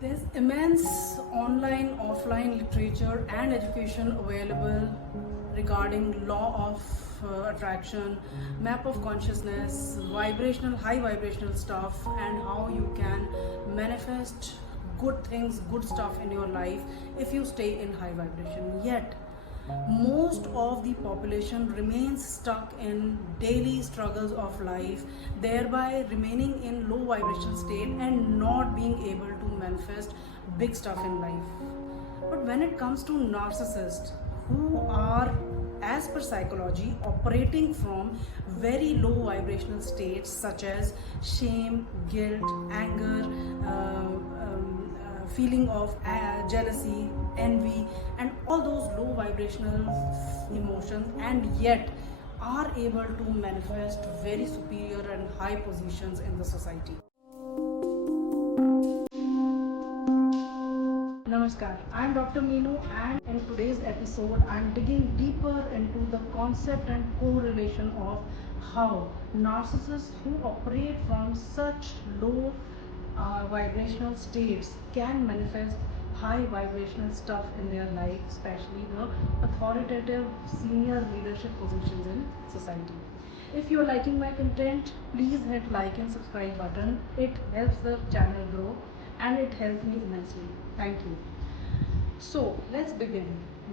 There's immense online, offline literature and education available regarding law of attraction, map of consciousness, vibrational, high vibrational stuff, and how you can manifest good things, good stuff in your life if you stay in high vibration. Yet, most of the population remains stuck in daily struggles of life, thereby remaining in low vibration state and not being able to manifest big stuff in life. But when it comes to narcissists who are, as per psychology, operating from very low vibrational states such as shame, guilt, anger, feeling of jealousy, envy, and all those low vibrational emotions, and yet are able to manifest very superior and high positions in the society. Namaskar, I'm Dr. Meenu, and in today's episode, I'm digging deeper into the concept and correlation of how narcissists who operate from such low vibrational states can manifest high vibrational stuff in their life, especially the authoritative senior leadership positions in society. If you're liking my content, please hit like and subscribe button. It helps the channel grow and it helps me immensely. Thank you. So let's begin.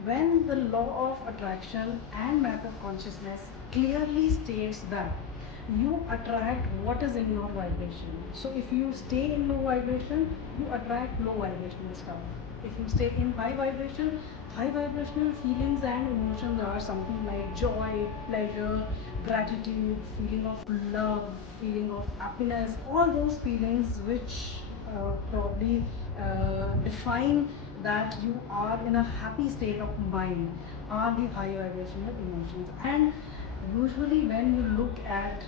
When the law of attraction and map of consciousness clearly states that you attract what is in your vibration. So if you stay in low vibration, you attract low vibrational stuff. If you stay in high vibrational feelings and emotions are something like joy, pleasure, gratitude, feeling of love, feeling of happiness, all those feelings which probably define that you are in a happy state of mind are the high vibrational emotions. And usually when you look at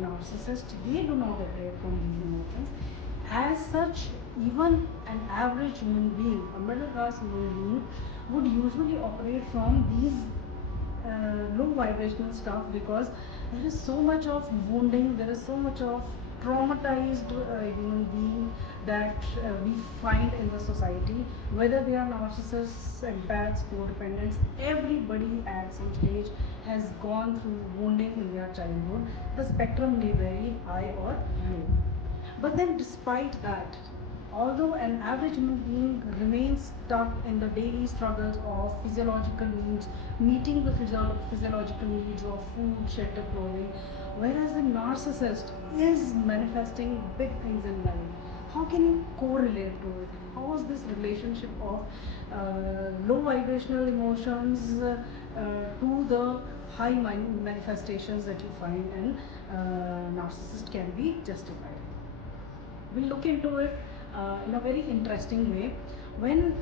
narcissists, they do not operate from these emotions. As such, even an average human being, a middle class human being, would usually operate from these low vibrational stuff, because there is so much of wounding, there is so much of traumatized human being that we find in the society, whether they are narcissists, empaths, codependents. Everybody at some stage has gone through wounding in their childhood. The spectrum may vary high or low. But then, despite that, although an average human being remains stuck in the daily struggles of physiological needs, meeting the physiological needs of food, shelter, clothing, whereas the narcissist is manifesting big things in life, how can you correlate to it? How is this relationship of low vibrational emotions to the high manifestations that you find in narcissist can be justified? We'll look into it in a very interesting way. When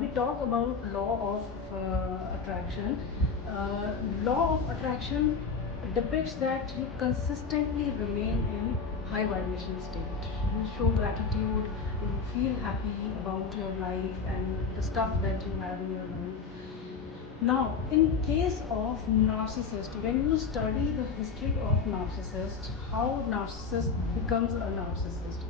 we talk about law of attraction, law of attraction depicts that you consistently remain in high vibration state. You show gratitude, you feel happy about your life and the stuff that you have in your life. Now, in case of narcissist, when you study the history of narcissist, how narcissist becomes a narcissist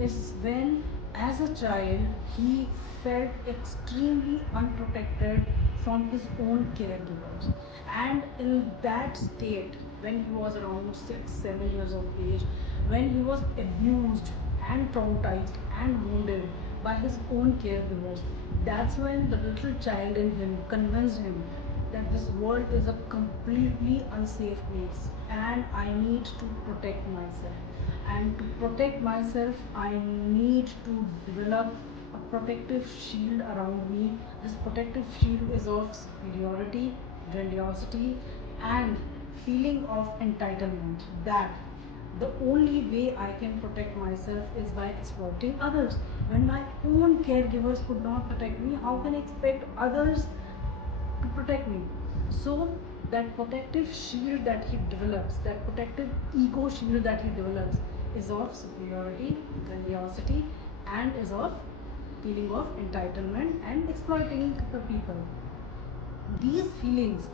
is when, as a child, he felt extremely unprotected from his own caregivers. And in that state, when he was around 6, 7 years of age, when he was abused and traumatized and wounded by his own caregivers, that's when the little child in him convinced him that this world is a completely unsafe place and I need to protect myself. And to protect myself, I need to develop a protective shield around me. This protective shield is of superiority, grandiosity, and feeling of entitlement. That the only way I can protect myself is by exploiting others. When my own caregivers could not protect me, how can I expect others to protect me? So that protective shield that he develops, that protective ego shield that he develops, is of superiority, grandiosity, and is of feeling of entitlement and exploiting the people. These feelings,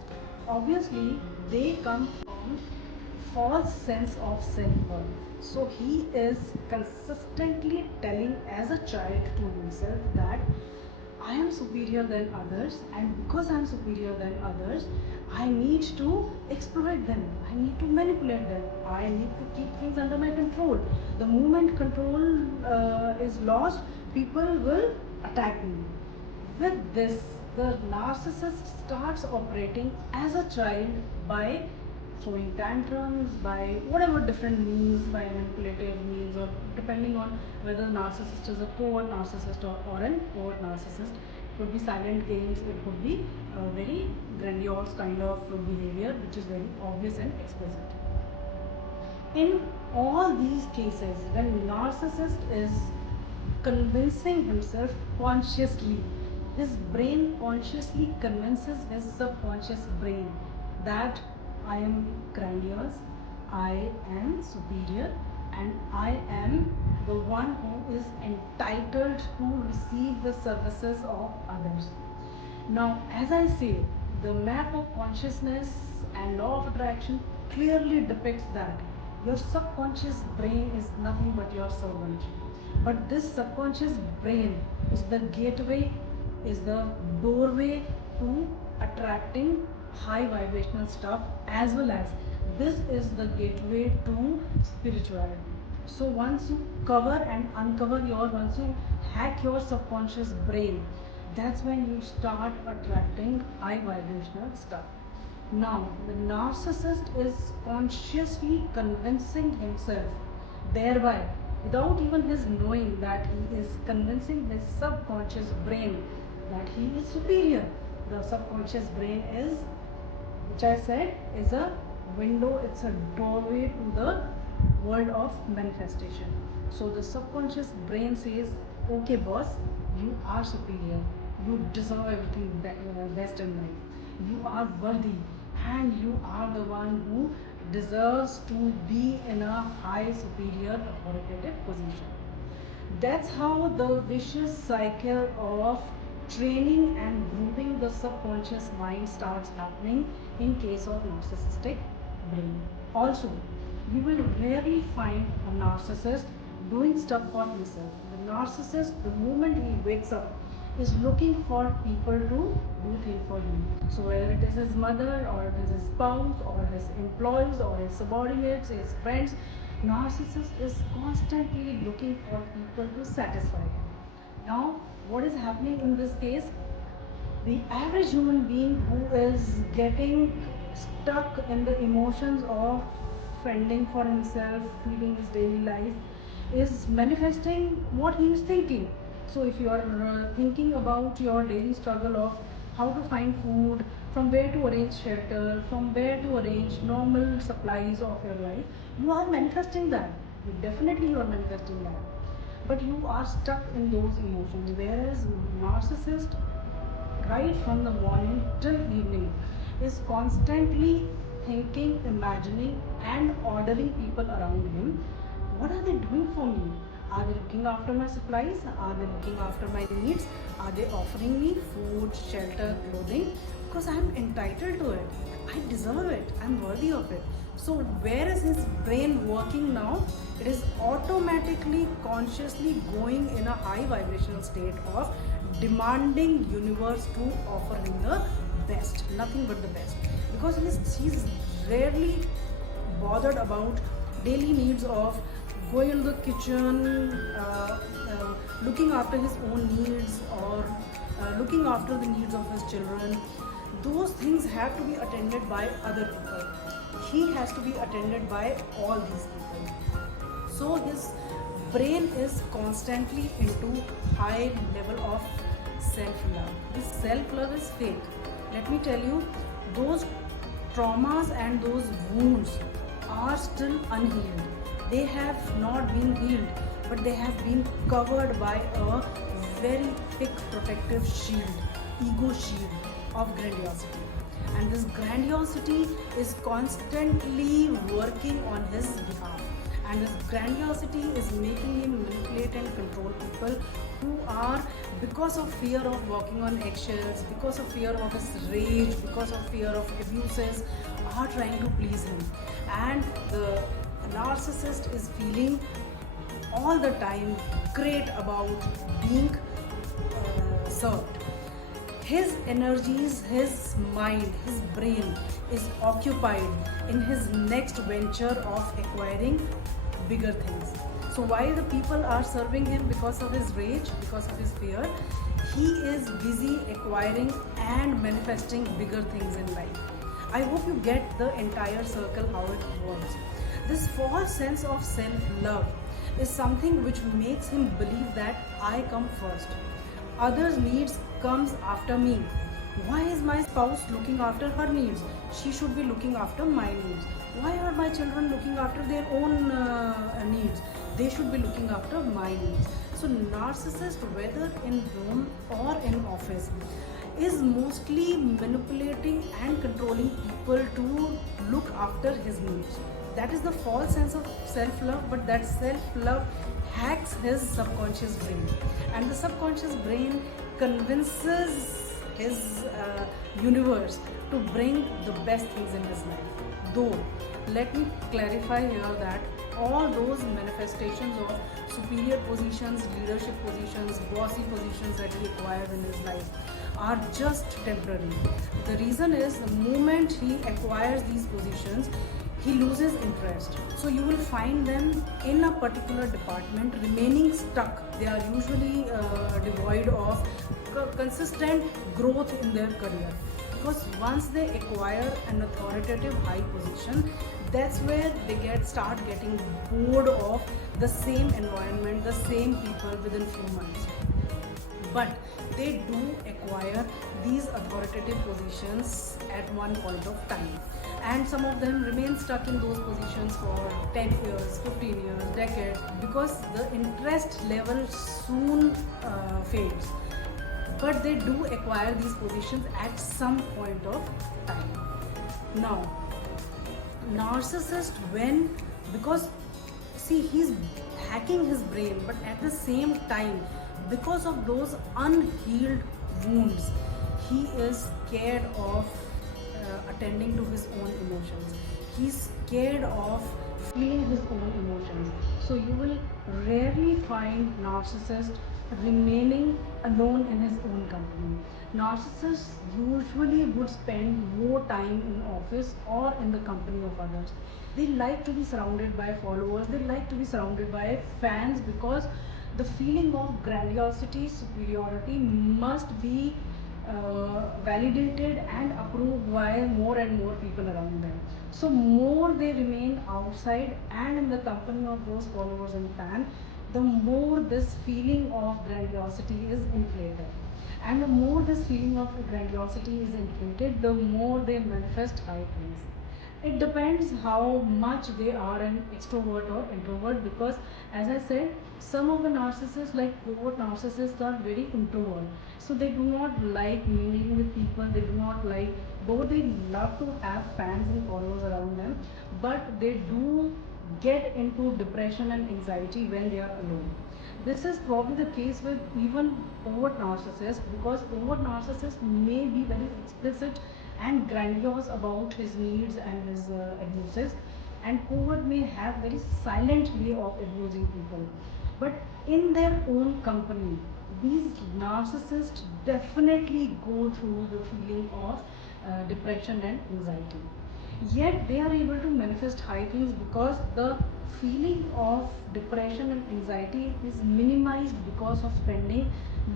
obviously, they come from false sense of self-worth. So he is consistently telling as a child to himself that I am superior than others, and because I am superior than others, I need to exploit them, I need to manipulate them, I need to keep things under my control. The moment control is lost, people will attack me. With this, the narcissist starts operating as a child by throwing tantrums, by whatever different means, by manipulative means, or depending on whether the narcissist is a covert narcissist or an overt narcissist. It could be silent games, it could be a very grandiose kind of behavior which is very obvious and explicit. In all these cases, when narcissist is convincing himself consciously, his brain consciously convinces his subconscious brain that I am grandiose, I am superior, and I am the one who is entitled to receive the services of others. Now, as I say, the map of consciousness and law of attraction clearly depicts that your subconscious brain is nothing but your servant. But this subconscious brain is the gateway, is the doorway to attracting high vibrational stuff, as well as this is the gateway to spirituality. So once you cover and uncover once you hack your subconscious brain, that's when you start attracting high vibrational stuff. Now, the narcissist is consciously convincing himself, thereby, without even his knowing, that he is convincing his subconscious brain that he is superior. The subconscious brain is, which I said, is a window, it's a doorway to the world of manifestation. So the subconscious brain says, okay boss, you are superior, you deserve everything best in life, you are worthy, and you are the one who deserves to be in a high superior authoritative position. That's how the vicious cycle of training and grooming the subconscious mind starts happening in case of narcissistic brain. Also, you will rarely find a narcissist doing stuff for himself. The narcissist, the moment he wakes up, is looking for people to do things for him. So whether it is his mother, or it is his spouse, or his employees, or his subordinates, his friends, narcissist is constantly looking for people to satisfy him. Now, what is happening in this case? The average human being who is getting stuck in the emotions of fending for himself, feeding his daily life, is manifesting what he is thinking. So if you are thinking about your daily struggle of how to find food, from where to arrange shelter, from where to arrange normal supplies of your life, you are manifesting that. Definitely you are manifesting that. But you are stuck in those emotions. Whereas narcissist, right from the morning till evening, is constantly thinking, imagining, and ordering people around him. What are they doing for me? Are they looking after my supplies? Are they looking after my needs? Are they offering me food, shelter, clothing? Because I am entitled to it. I deserve it. I am worthy of it. So where is his brain working now? It is automatically, consciously going in a high vibrational state of demanding universe to offer him the best, nothing but the best. Because he's rarely bothered about daily needs of going into the kitchen, looking after his own needs, or looking after the needs of his children. Those things have to be attended by other people. He has to be attended by all these people. So his brain is constantly into high level of self-love. This self-love is fake. Let me tell you, those traumas and those wounds are still unhealed. They have not been healed, but they have been covered by a very thick protective shield, ego shield of grandiosity. And this grandiosity is constantly working on his behalf. And this grandiosity is making him manipulate and control people who are, because of fear of walking on eggshells, because of fear of his rage, because of fear of abuses, are trying to please him. And the narcissist is feeling all the time great about being served. His energies, his mind, his brain is occupied in his next venture of acquiring bigger things. So while the people are serving him because of his rage, because of his fear, he is busy acquiring and manifesting bigger things in life. I hope you get the entire circle how it works. This false sense of self-love is something which makes him believe that I come first. Others' needs comes after me. Why is my spouse looking after her needs? She should be looking after my needs. Why are my children looking after their own needs? They should be looking after my needs. So narcissist, whether in home or in office, is mostly manipulating and controlling people to look after his needs. That is the false sense of self-love, but that self-love hacks his subconscious brain, and the subconscious brain convinces his universe to bring the best things in his life. Though, let me clarify here that all those manifestations of superior positions, leadership positions, bossy positions that he acquires in his life are just temporary. The reason is the moment he acquires these positions, he loses interest. So you will find them in a particular department remaining stuck. They are usually devoid of consistent growth in their career. Because once they acquire an authoritative high position, that's where they start getting bored of the same environment, the same people within few months. But they do acquire these authoritative positions at one point of time, and some of them remain stuck in those positions for 10 years, 15 years, decades, because the interest level soon fades. But they do acquire these positions at some point of time. Now, narcissist, because see, he's hacking his brain, but at the same time, because of those unhealed wounds, he is scared of attending to his own emotions. He's scared of feeling his own emotions. So you will rarely find narcissist remaining alone in his own company. Narcissists usually would spend more time in office or in the company of others. They like to be surrounded by followers, they like to be surrounded by fans, because the feeling of grandiosity, superiority must be validated and approved by more and more people around them. So more they remain outside and in the company of those followers and fans, the more this feeling of grandiosity is inflated. And the more this feeling of grandiosity is inflated, the more they manifest high things. It depends how much they are an extrovert or introvert, because as I said, some of the narcissists, like covert narcissists, are very introvert. So they do not like mingling with people, they do not like, though they love to have fans and followers around them, but they do get into depression and anxiety when they are alone. This is probably the case with even overt narcissists, because overt narcissists may be very explicit and grandiose about his needs and his abuses, and covert may have very silent way of abusing people. But in their own company, these narcissists definitely go through the feeling of depression and anxiety. Yet they are able to manifest high things, because the feeling of depression and anxiety is minimized because of spending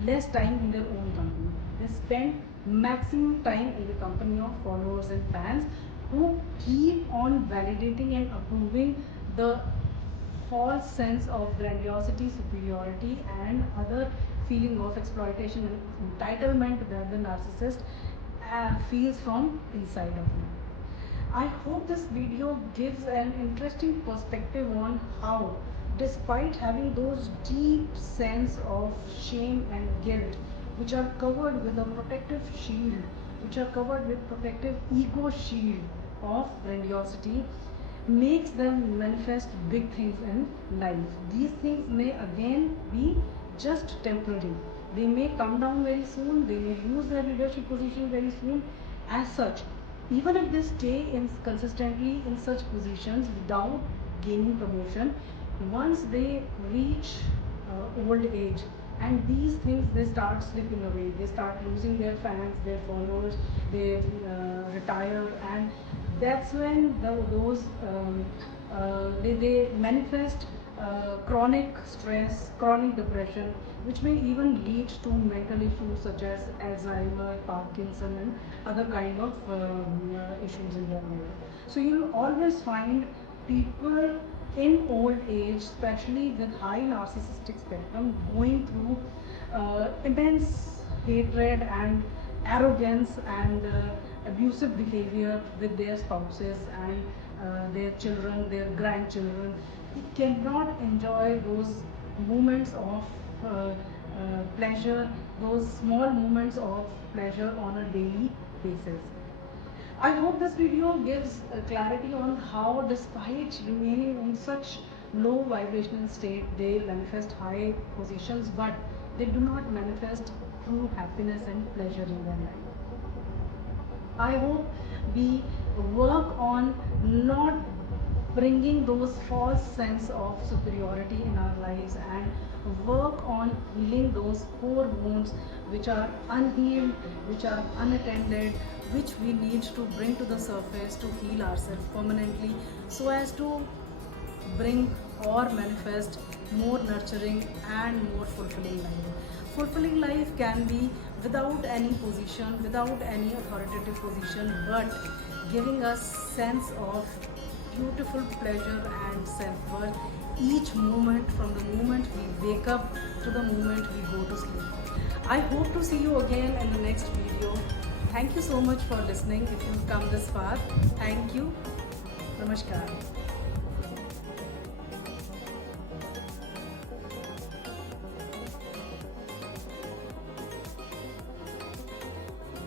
less time in their own company. They spend maximum time in the company of followers and fans who keep on validating and approving the false sense of grandiosity, superiority, and other feeling of exploitation and entitlement that the narcissist feels from inside of him. I hope this video gives an interesting perspective on how, despite having those deep sense of shame and guilt, which are covered with a protective shield, which are covered with protective ego shield of grandiosity, makes them manifest big things in life. These things may again be just temporary. They may come down very soon, they may lose their leadership position very soon. As such, even if they stay consistently in such positions without gaining promotion, once they reach old age, and these things they start slipping away. They start losing their fans, their followers. They retire, and that's when they manifest chronic stress, chronic depression, which may even lead to mental issues such as Alzheimer, Parkinson, and other kind of issues in their life. So you'll always find people in old age, especially with high narcissistic spectrum, going through immense hatred and arrogance and abusive behavior with their spouses and their children, their grandchildren. They cannot enjoy those moments of pleasure, those small moments of pleasure on a daily basis. I hope this video gives clarity on how, despite remaining in such low vibrational state, they manifest high positions, but they do not manifest true happiness and pleasure in their life. I hope we work on not bringing those false sense of superiority in our lives and work on healing those core wounds which are unhealed, which are unattended, which we need to bring to the surface to heal ourselves permanently so as to bring or manifest more nurturing and more fulfilling life. Fulfilling life can be without any position, without any authoritative position, but giving us sense of beautiful pleasure and self-worth each moment, from the moment we wake up to the moment we go to sleep. I hope to see you again in the next video. Thank you so much for listening. If you've come this far, thank you. Namaskar.